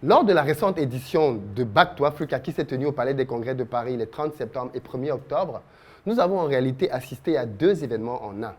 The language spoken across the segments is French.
Lors de la récente édition de Back to Africa qui s'est tenue au Palais des Congrès de Paris les 30 septembre et 1er octobre, nous avons en réalité assisté à deux événements en un.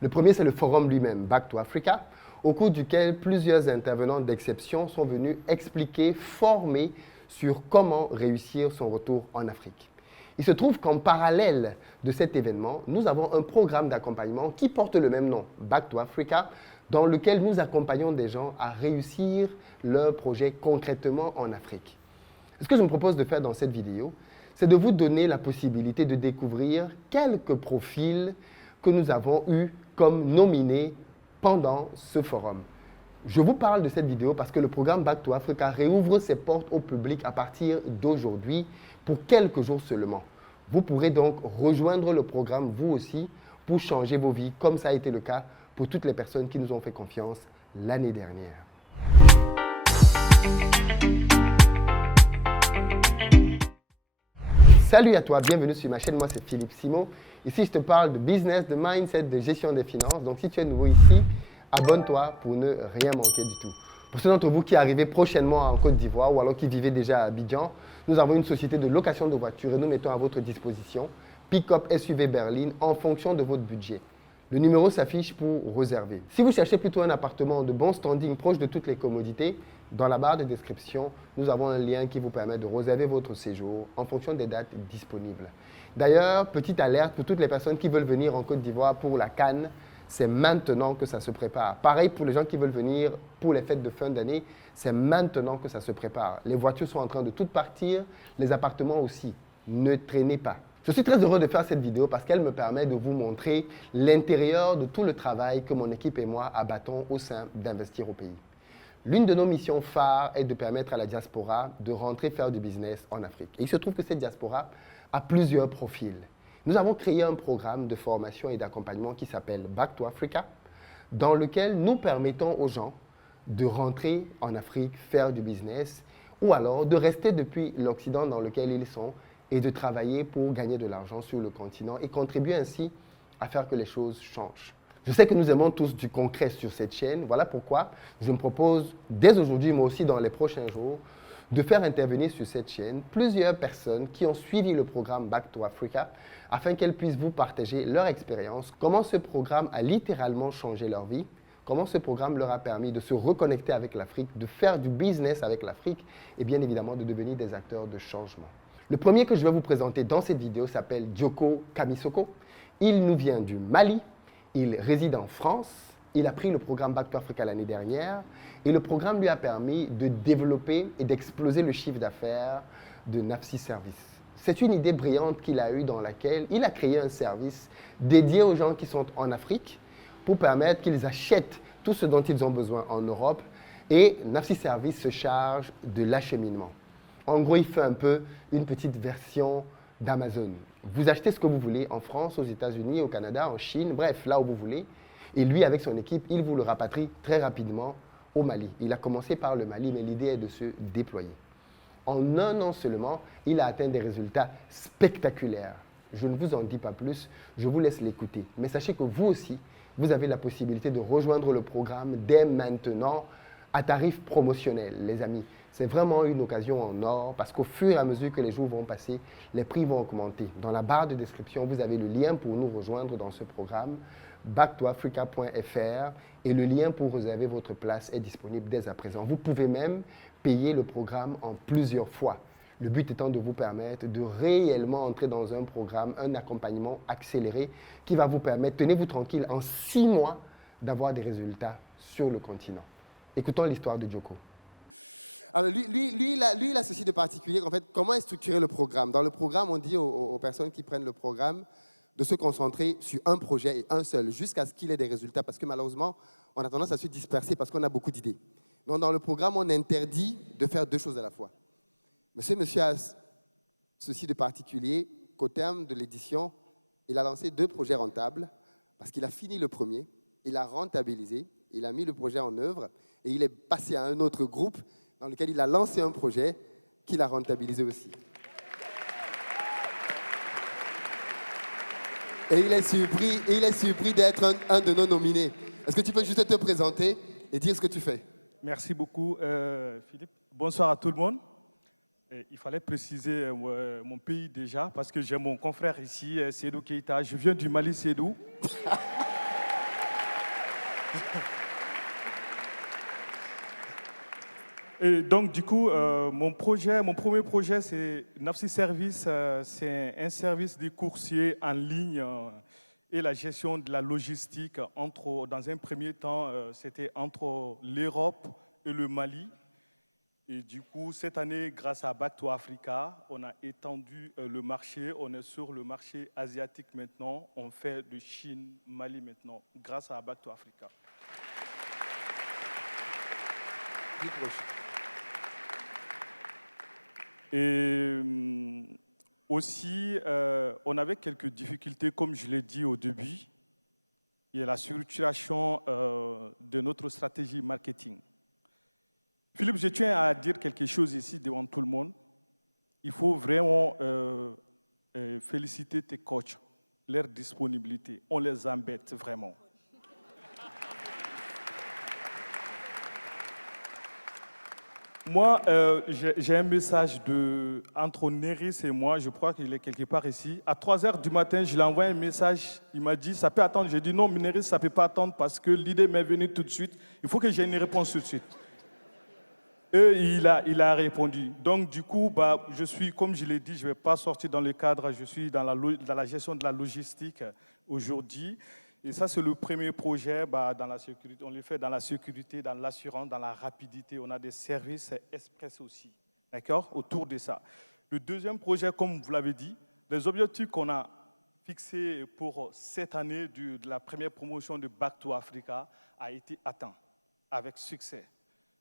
Le premier, c'est le forum lui-même, Back to Africa, au cours duquel plusieurs intervenants d'exception sont venus expliquer, former sur comment réussir son retour en Afrique. Il se trouve qu'en parallèle de cet événement, nous avons un programme d'accompagnement qui porte le même nom, Back to Africa, dans lequel nous accompagnons des gens à réussir leur projet concrètement en Afrique. Ce que je me propose de faire dans cette vidéo, c'est de vous donner la possibilité de découvrir quelques profils que nous avons eus comme nominés pendant ce forum. Je vous parle de cette vidéo parce que le programme Back to Africa réouvre ses portes au public à partir d'aujourd'hui pour quelques jours seulement. Vous pourrez donc rejoindre le programme vous aussi pour changer vos vies comme ça a été le cas pour toutes les personnes qui nous ont fait confiance l'année dernière. Salut à toi, bienvenue sur ma chaîne, moi c'est Philippe Simon. Ici je te parle de business, de mindset, de gestion des finances. Donc si tu es nouveau ici, abonne-toi pour ne rien manquer du tout. Pour ceux d'entre vous qui arrivez prochainement en Côte d'Ivoire ou alors qui vivez déjà à Abidjan, nous avons une société de location de voitures et nous mettons à votre disposition pick-up SUV berline en fonction de votre budget. Le numéro s'affiche pour réserver. Si vous cherchez plutôt un appartement de bon standing proche de toutes les commodités, dans la barre de description, nous avons un lien qui vous permet de réserver votre séjour en fonction des dates disponibles. D'ailleurs, petite alerte pour toutes les personnes qui veulent venir en Côte d'Ivoire pour la CAN, c'est maintenant que ça se prépare. Pareil pour les gens qui veulent venir pour les fêtes de fin d'année, c'est maintenant que ça se prépare. Les voitures sont en train de toutes partir, les appartements aussi. Ne traînez pas. Je suis très heureux de faire cette vidéo parce qu'elle me permet de vous montrer l'intérieur de tout le travail que mon équipe et moi abattons au sein d'Investir au pays. L'une de nos missions phares est de permettre à la diaspora de rentrer faire du business en Afrique. Et il se trouve que cette diaspora a plusieurs profils. Nous avons créé un programme de formation et d'accompagnement qui s'appelle Back to Africa, dans lequel nous permettons aux gens de rentrer en Afrique, faire du business, ou alors de rester depuis l'Occident dans lequel ils sont et de travailler pour gagner de l'argent sur le continent et contribuer ainsi à faire que les choses changent. Je sais que nous aimons tous du concret sur cette chaîne. Voilà pourquoi je me propose dès aujourd'hui, mais aussi dans les prochains jours, de faire intervenir sur cette chaîne plusieurs personnes qui ont suivi le programme Back to Africa afin qu'elles puissent vous partager leur expérience, comment ce programme a littéralement changé leur vie, comment ce programme leur a permis de se reconnecter avec l'Afrique, de faire du business avec l'Afrique et bien évidemment de devenir des acteurs de changement. Le premier que je vais vous présenter dans cette vidéo s'appelle Dioko Kamisoko. Il nous vient du Mali, il réside en France, il a pris le programme Back to Africa l'année dernière et le programme lui a permis de développer et d'exploser le chiffre d'affaires de Nafsi Service. C'est une idée brillante qu'il a eue dans laquelle il a créé un service dédié aux gens qui sont en Afrique pour permettre qu'ils achètent tout ce dont ils ont besoin en Europe et Nafsi Service se charge de l'acheminement. En gros, il fait un peu une petite version d'Amazon. Vous achetez ce que vous voulez en France, aux États-Unis, au Canada, en Chine, bref, là où vous voulez. Et lui, avec son équipe, il vous le rapatrie très rapidement au Mali. Il a commencé par le Mali, mais l'idée est de se déployer. En un an seulement, il a atteint des résultats spectaculaires. Je ne vous en dis pas plus, je vous laisse l'écouter. Mais sachez que vous aussi, vous avez la possibilité de rejoindre le programme dès maintenant à tarif promotionnel, les amis. C'est vraiment une occasion en or parce qu'au fur et à mesure que les jours vont passer, les prix vont augmenter. Dans la barre de description, vous avez le lien pour nous rejoindre dans ce programme, backtoafrica.fr, et le lien pour réserver votre place est disponible dès à présent. Vous pouvez même payer le programme en plusieurs fois. Le but étant de vous permettre de réellement entrer dans un programme, un accompagnement accéléré qui va vous permettre, tenez-vous tranquille, en 6 mois, d'avoir des résultats sur le continent. Écoutons l'histoire de Dioko. Alors lui, il a ceci de particulier, en fait, comment est structuré le programme? Dans le programme, on dit aux personnes qui prennent le programme de se concentrer sur un projet et un seul, jusqu'à ce qu'il ait des résultats, parce que malheureusement, on a tendance à se disperser parce qu'on a beaucoup d'idées. Donc dans le programme, on interdit de faire 2 choses à la fois. Mais ce monsieur a ceci de particulier, qu'au terme de l'édition, il a lancé 2 projets rentables, parce qu'il a fini le premier, il a rentabilisé, il a mis le projet en œuvre, et il est passé à un autre groupe dans lequel il a lancé un projet qu'il a rentabilisé aussi. Et il est surpris d'être un de nos nominés. Est-ce que tu peux juste te présenter et dire ce que tu fais? Merci beaucoup, Philippe. bonsoir à tout le monde. Et il fallait préciser mon pays déjà, parce que j'ai mon confrère ici, Seydou Keita. Je viens du Mali, Seydou. Et donc, du coup, mon premier projet, c'est Nafsi Service. C'est un service de coursier en ligne et la gestion de la logistique. Dans un premier temps, c'était entre l'Europe et le Mali. Et du coup, cette année, grâce à Back to Africa, on a étendu le marché. On est sur le marché asiatique maintenant. On fait de Chine, Mali maintenant, grâce à Back to Africa. Plus proche. Et aussi, on avait quelques difficultés, comme je l'ai dit au début. Il y a la structuration de notre stratégie marketing. Philippe, je tiens à dire quelque chose ici devant tout le monde. Il faut vraiment féliciter tes coachs, leur disponibilité. On les embête vraiment. Moi, j'ai un message entre Néris et moi, je crois qu'il est quelque part ici. À 3h du matin, je lui ai envoyé un message, il m'a dit, ça peut attendre. J'ai dit non, Néris, ça ne peut pas attendre parce que l'idée m'est venue tout de suite. Il faut que j'ai une réponse tout de suite. Et il a répondu. Donc, du coup, je suis, comme je l'ai dit, je ne vais pas sortir dans le cadre, je suis dans la gestion de la logistique aujourd'hui. Et ça, c'est le premier projet dans la sécurité. On le fait dans la sécurité, dans l'assurance, dans la rapidité. On a des services express aussi, d'accord, autour de ça. Le deuxième projet, comme vous l'avez dit, les objectifs qu'on a fixés pour cette année de la première promotion de Back to Africa a été atteint avec succès.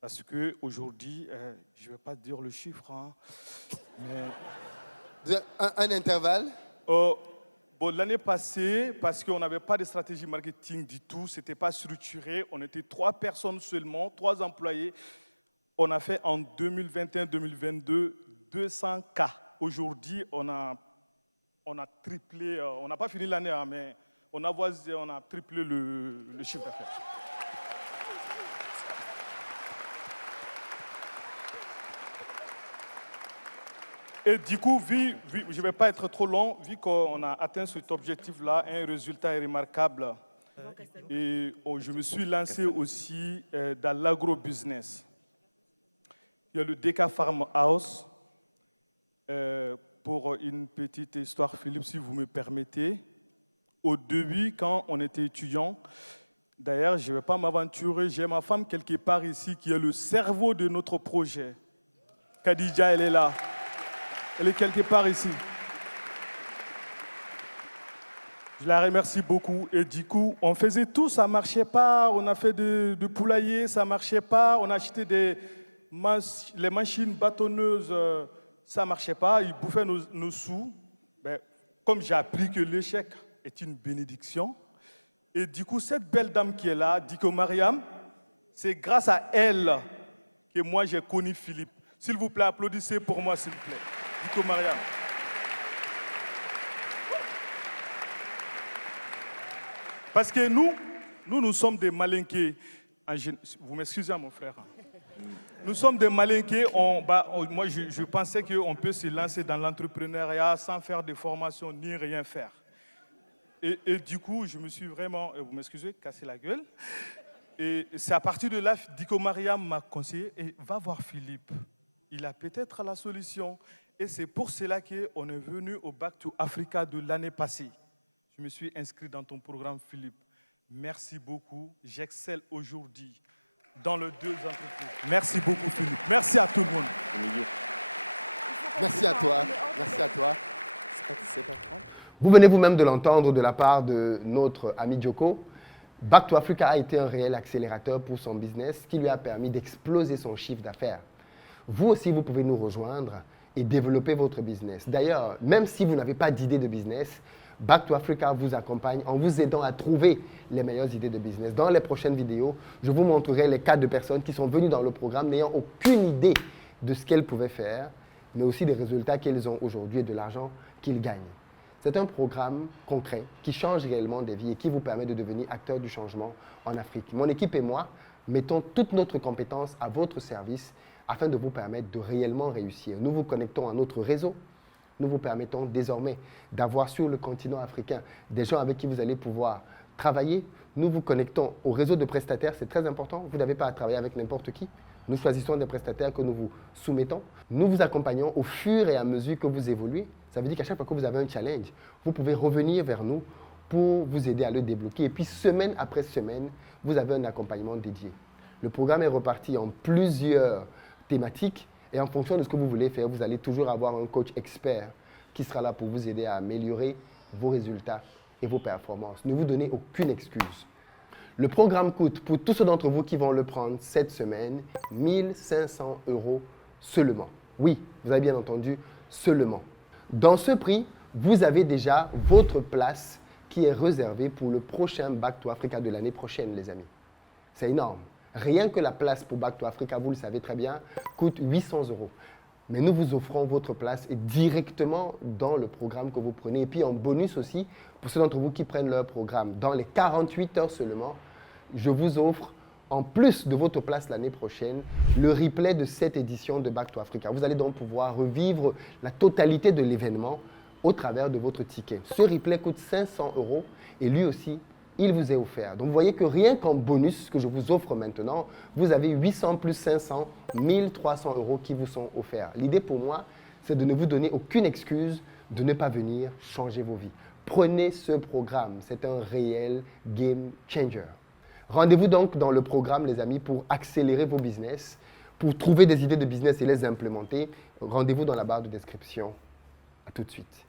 Parce qu'aujourd'hui, je ne vais pas dire le chiffre, mais... Un intervalle L'année passée, parce qu'on n'avait pas de stratégie marketing du tout, ce n'était pas structuré, on était 3 personnes seulement, 3 employés. On a fait en 2021-2022 200 cas. Aujourd'hui, on a triplé, on n'a pas fini l'année, mais on a triplé le chiffre d'affaires. Et du coup, je ne vais pas être trop long, vu qu'on a atteint cet objectif-là, un résultat remarquable. Et je me suis lancé aussi dans l'agro-business. Il y a le DK Farm House. Pour une petite histoire, Philippe, si vous me permettez. Au début, quand on était étudiant, d'ailleurs, je ne vais pas m'aventurer, j'ai ma femme quelque part ici qui est le cerveau de notre projet. Khadija, elle est là. Elle est quelque part ici. Je la remercie beaucoup. Et du coup, on faisait tout, ça ne marchait pas. On a fait de poulailler, ça ne marchait pas. On a acheté les machines bâtonneuses, ça ne marchait pas. Ils bouffaient nos sous. Comme j'ai appris que l'échec est une bénédiction, et du coup, cette belle dame qui est là, Diko Mariam, c'est grâce à elle que moi j'ai connu Philippe. S'il vous plaît, applaudissez pour moi, s'il vous plaît. Diko Mariam. Parce que nous sommes des malinqués. Vous m'excusez, mon frère. Nous sommes des malinqués. Moi, je pensais qu'on peut se lancer dans l'entrepreneuriat sans faire de formation ni rien faire. Et du coup, je me suis vraiment, vous m'excusez, cassé la gueule. Et c'est à partir de là, Diko Mariam m'a conseillé, et va voir Philippe. Il a peut-être la solution. Et c'est pour cela qu'on est venu au Back to Africa de l'année passée. Je me suis inscrit dans ton programme, Philippe. Merci beaucoup. J'excelle aujourd'hui dans les 2 entreprises. Merci beaucoup, Philippe. Merci à tout le monde. Merci à toi. Merci à toi. Vous venez vous-même de l'entendre de la part de notre ami Djoko. Back to Africa a été un réel accélérateur pour son business qui lui a permis d'exploser son chiffre d'affaires. Vous aussi, vous pouvez nous rejoindre et développer votre business. D'ailleurs, même si vous n'avez pas d'idée de business, Back to Africa vous accompagne en vous aidant à trouver les meilleures idées de business. Dans les prochaines vidéos, je vous montrerai les cas de personnes qui sont venues dans le programme n'ayant aucune idée de ce qu'elles pouvaient faire, mais aussi des résultats qu'elles ont aujourd'hui et de l'argent qu'ils gagnent. C'est un programme concret qui change réellement des vies et qui vous permet de devenir acteur du changement en Afrique. Mon équipe et moi mettons toute notre compétence à votre service afin de vous permettre de réellement réussir. Nous vous connectons à notre réseau. Nous vous permettons désormais d'avoir sur le continent africain des gens avec qui vous allez pouvoir travailler. Nous vous connectons au réseau de prestataires, c'est très important. Vous n'avez pas à travailler avec n'importe qui. Nous choisissons des prestataires que nous vous soumettons. Nous vous accompagnons au fur et à mesure que vous évoluez. Ça veut dire qu'à chaque fois que vous avez un challenge, vous pouvez revenir vers nous pour vous aider à le débloquer. Et puis, semaine après semaine, vous avez un accompagnement dédié. Le programme est reparti en plusieurs thématiques et en fonction de ce que vous voulez faire, vous allez toujours avoir un coach expert qui sera là pour vous aider à améliorer vos résultats et vos performances. Ne vous donnez aucune excuse. Le programme coûte, pour tous ceux d'entre vous qui vont le prendre cette semaine, 1 500 € seulement. Oui, vous avez bien entendu, seulement. Dans ce prix, vous avez déjà votre place qui est réservée pour le prochain Back to Africa de l'année prochaine, les amis. C'est énorme. Rien que la place pour Back to Africa, vous le savez très bien, coûte 800 €. Mais nous vous offrons votre place directement dans le programme que vous prenez. Et puis en bonus aussi, pour ceux d'entre vous qui prennent leur programme, dans les 48 heures seulement, je vous offre, en plus de votre place l'année prochaine, le replay de cette édition de Back to Africa. Vous allez donc pouvoir revivre la totalité de l'événement au travers de votre ticket. Ce replay coûte 500 € et lui aussi, il vous est offert. Donc, vous voyez que rien qu'en bonus que je vous offre maintenant, vous avez 800 plus 500, 1 300 € qui vous sont offerts. L'idée pour moi, c'est de ne vous donner aucune excuse de ne pas venir changer vos vies. Prenez ce programme. C'est un réel game changer. Rendez-vous donc dans le programme, les amis, pour accélérer vos business, pour trouver des idées de business et les implémenter. Rendez-vous dans la barre de description. À tout de suite.